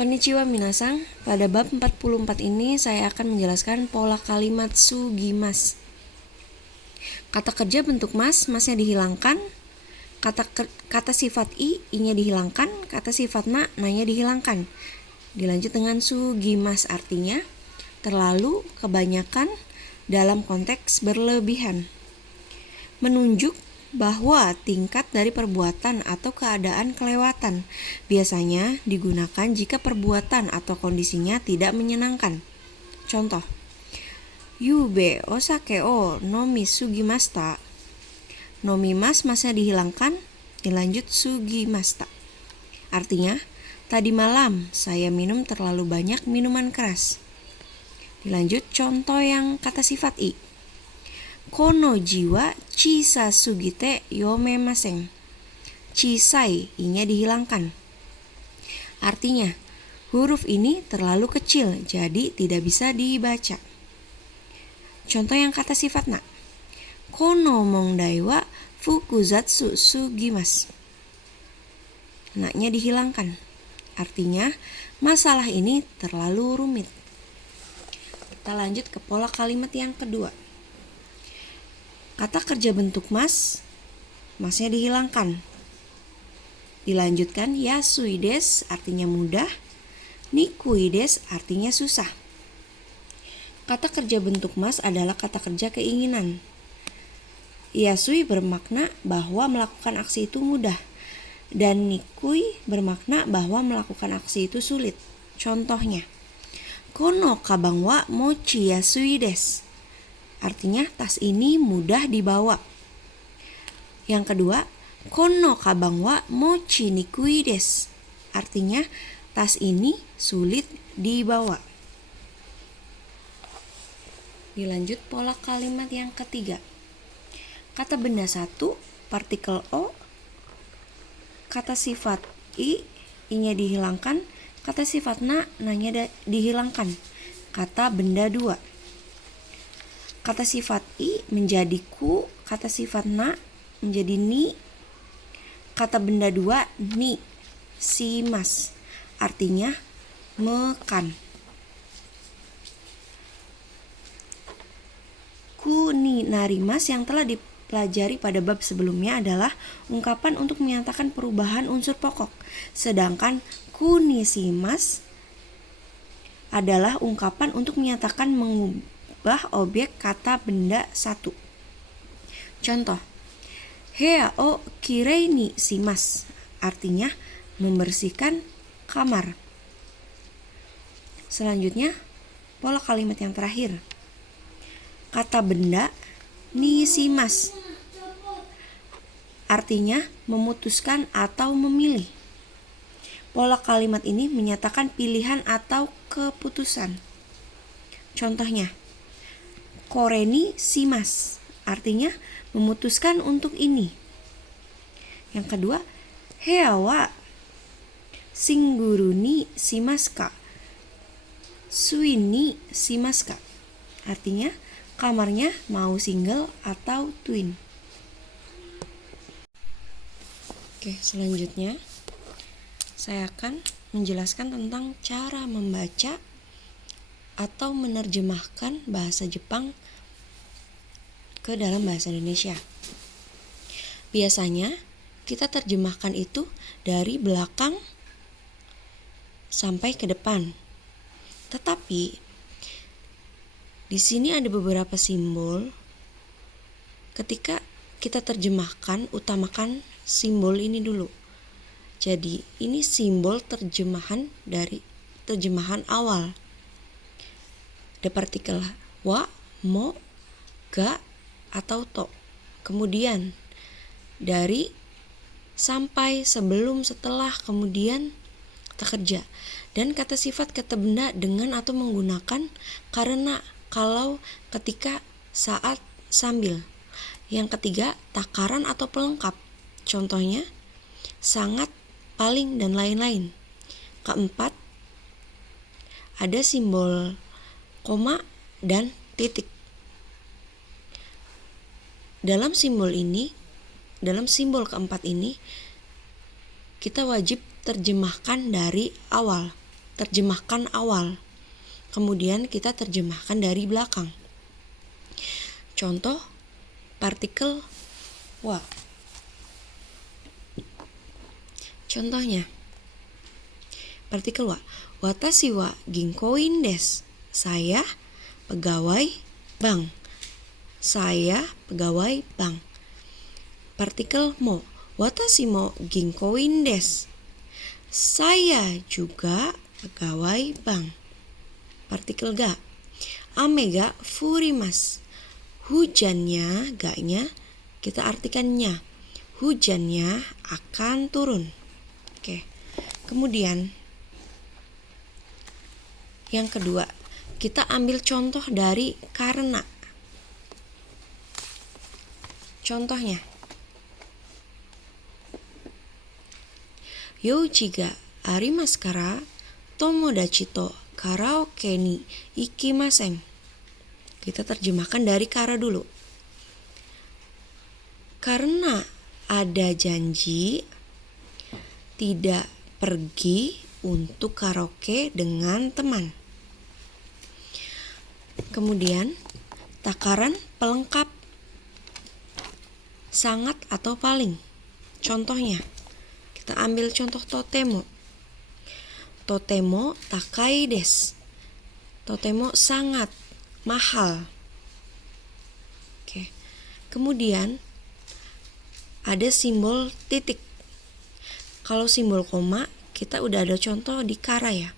Konnichiwa minasang, pada bab 44 ini saya akan menjelaskan pola kalimat sugimas. Kata kerja bentuk mas, masnya dihilangkan. Kata sifat i-nya dihilangkan. Kata sifat na-nya dihilangkan. Dilanjut dengan sugimas, artinya terlalu, kebanyakan, dalam konteks berlebihan. Menunjuk bahwa tingkat dari perbuatan atau keadaan kelewatan biasanya digunakan jika perbuatan atau kondisinya tidak menyenangkan. Contoh, Yube osake o nomi sugimashita. Nomimas, masnya dihilangkan, dilanjut sugimashita. Artinya, tadi malam saya minum terlalu banyak minuman keras. Dilanjut contoh yang kata sifat i. Kono jiwa chisa sugite yomemasen. Chisai, i-nya dihilangkan. Artinya, huruf ini terlalu kecil, jadi tidak bisa dibaca. Contoh yang kata sifat na. Kono mondai wa fukuzatsu sugimasu. Na-nya dihilangkan. Artinya, masalah ini terlalu rumit. Kita lanjut ke pola kalimat yang kedua. Kata kerja bentuk mas, masnya dihilangkan. Dilanjutkan yasui-des, artinya mudah. Nikui-des, artinya susah. Kata kerja bentuk mas adalah kata kerja keinginan. Yasui bermakna bahwa melakukan aksi itu mudah. Dan nikui bermakna bahwa melakukan aksi itu sulit. Contohnya, kono kabang wa mochi yasui-des. Artinya tas ini mudah dibawa. Yang kedua, kono kabang wa mochi nikui desu. Artinya tas ini sulit dibawa. Dilanjut pola kalimat yang ketiga. Kata benda satu, partikel o. Kata sifat i-nya dihilangkan. Kata sifat na-nya dihilangkan. Kata benda dua. Kata sifat i menjadi ku, kata sifat na menjadi ni, kata benda dua ni, shimasu, artinya mekan. Ku ni narimas yang telah dipelajari pada bab sebelumnya adalah ungkapan untuk menyatakan perubahan unsur pokok, sedangkan ku ni shimasu adalah ungkapan untuk menyatakan mengubah objek kata benda satu. Contoh, hea o kirei ni shimasu, artinya membersihkan kamar. Selanjutnya, pola kalimat yang terakhir. Kata benda ni shimasu, artinya memutuskan atau memilih. Pola kalimat ini menyatakan pilihan atau keputusan. Contohnya, kore ni shimasu, artinya memutuskan untuk ini. Yang kedua, hea wa shinguru ni shimasu ka? Suin ni shimasu ka? Artinya, kamarnya mau single atau twin. Oke, selanjutnya saya akan menjelaskan tentang cara membaca atau menerjemahkan bahasa Jepang ke dalam bahasa Indonesia. Biasanya kita terjemahkan itu dari belakang sampai ke depan. Tetapi di sini ada beberapa simbol. Ketika kita terjemahkan, utamakan simbol ini dulu. Jadi ini simbol terjemahan dari terjemahan awal. Ada partikel wa, mo, ga, atau to. Kemudian dari, sampai, sebelum, setelah, kemudian kata kerja. Dan kata sifat kata benda dengan atau menggunakan, karena, kalau, ketika, saat, sambil. Yang ketiga, takaran atau pelengkap. Contohnya, sangat, paling, dan lain-lain. Keempat, ada simbol koma dan titik. Dalam simbol keempat ini, kita wajib terjemahkan dari awal. terjemahkan awal. Kemudian kita terjemahkan dari belakang. Contoh partikel wa. Contohnya, partikel wa. Watashi wa ginkoin desu. Saya pegawai bank. Saya pegawai bank. Partikel mo. Watashi mo ginkoin desu. Saya juga pegawai bank. Partikel ga. Ame ga furimasu. Hujannya, ga-nya kita artikannya. Hujannya akan turun. Oke. Kemudian yang kedua, kita ambil contoh dari karena. Contohnya, Youji ga arimasu kara tomodachi to karaoke ni ikimasen. Kita terjemahkan dari kara dulu. Karena ada janji tidak pergi untuk karaoke dengan teman. Kemudian, takaran pelengkap sangat atau paling. Contohnya, kita ambil contoh totemo. Totemo takai desu. Totemo sangat mahal. Oke. Kemudian ada simbol titik. Kalau simbol koma, kita udah ada contoh di kara ya.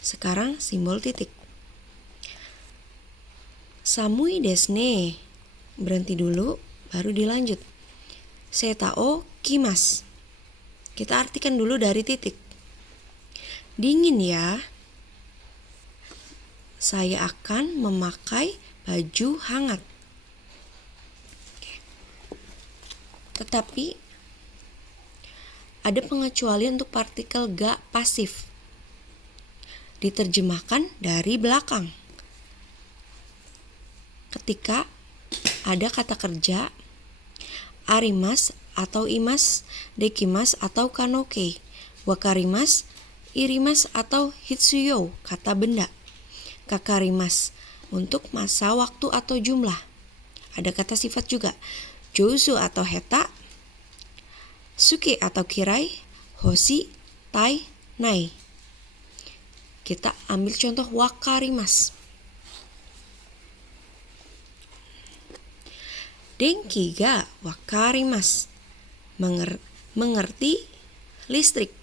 Sekarang simbol titik. Samui desu ne. Berhenti dulu, baru dilanjut. Seta o kimasu. Kita artikan dulu dari titik. Dingin ya. Saya akan memakai baju hangat. Tetapi ada pengecualian untuk partikel ga pasif. Diterjemahkan dari belakang. Ketika ada kata kerja arimas atau imas, dekimas atau kanoke, wakarimas, irimas atau hitsuyo, kata benda, kakarimas untuk masa waktu atau jumlah. Ada kata sifat juga, jouzu atau heta, suki atau kirai, hoshi, tai, nai. Kita ambil contoh wakarimas. Denki ga wakarimasu. Mengerti listrik.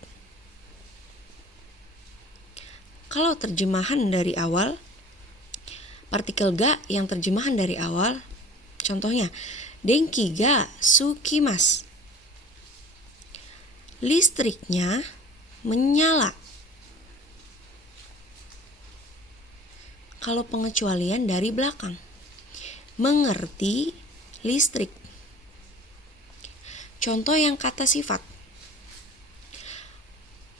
Kalau terjemahan dari awal, partikel ga yang terjemahan dari awal, contohnya, denki ga sukimasu. Listriknya menyala. Kalau pengecualian dari belakang, mengerti listrik. Contoh yang kata sifat.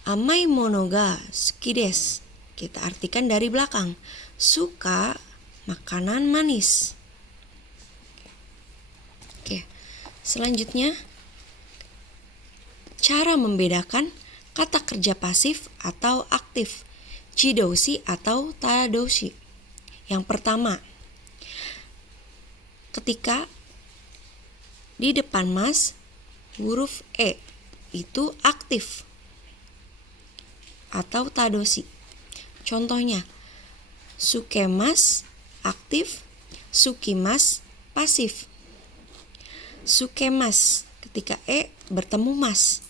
Amai mono ga suki desu. Kita artikan dari belakang. Suka makanan manis. Oke. Selanjutnya, cara membedakan kata kerja pasif atau aktif, chidoushi atau tadoushi. Yang pertama, ketika di depan mas huruf e itu aktif atau tadoushi. Contohnya, sukemas aktif, sukimas pasif. Sukemas ketika e bertemu mas.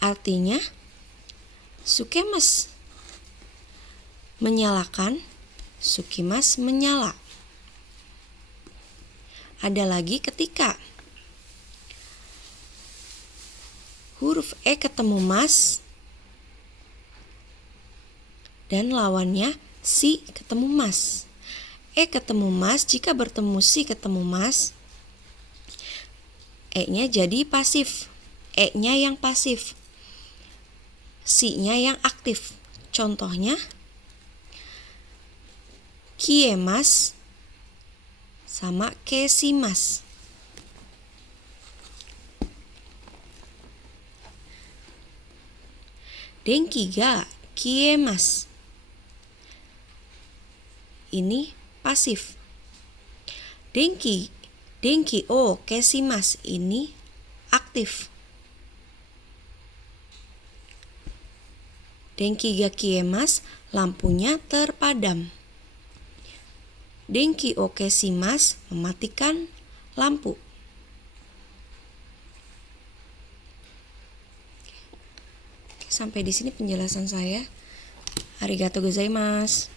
Artinya, sukemas menyalakan, sukimas menyala. Ada lagi ketika huruf e ketemu mas dan lawannya si ketemu mas. E ketemu mas, jika bertemu si ketemu mas, e-nya jadi pasif. E-nya yang pasif, si-nya yang aktif. Contohnya, kiemas sama kesimas. Denki ga kiemasu. Ini pasif. Denki o keshimasu. Ini aktif. Denki ga kiemasu, lampunya terpadam. Denki o keshimasu, mematikan lampu. Sampai di sini penjelasan saya. Arigatou gozaimasu.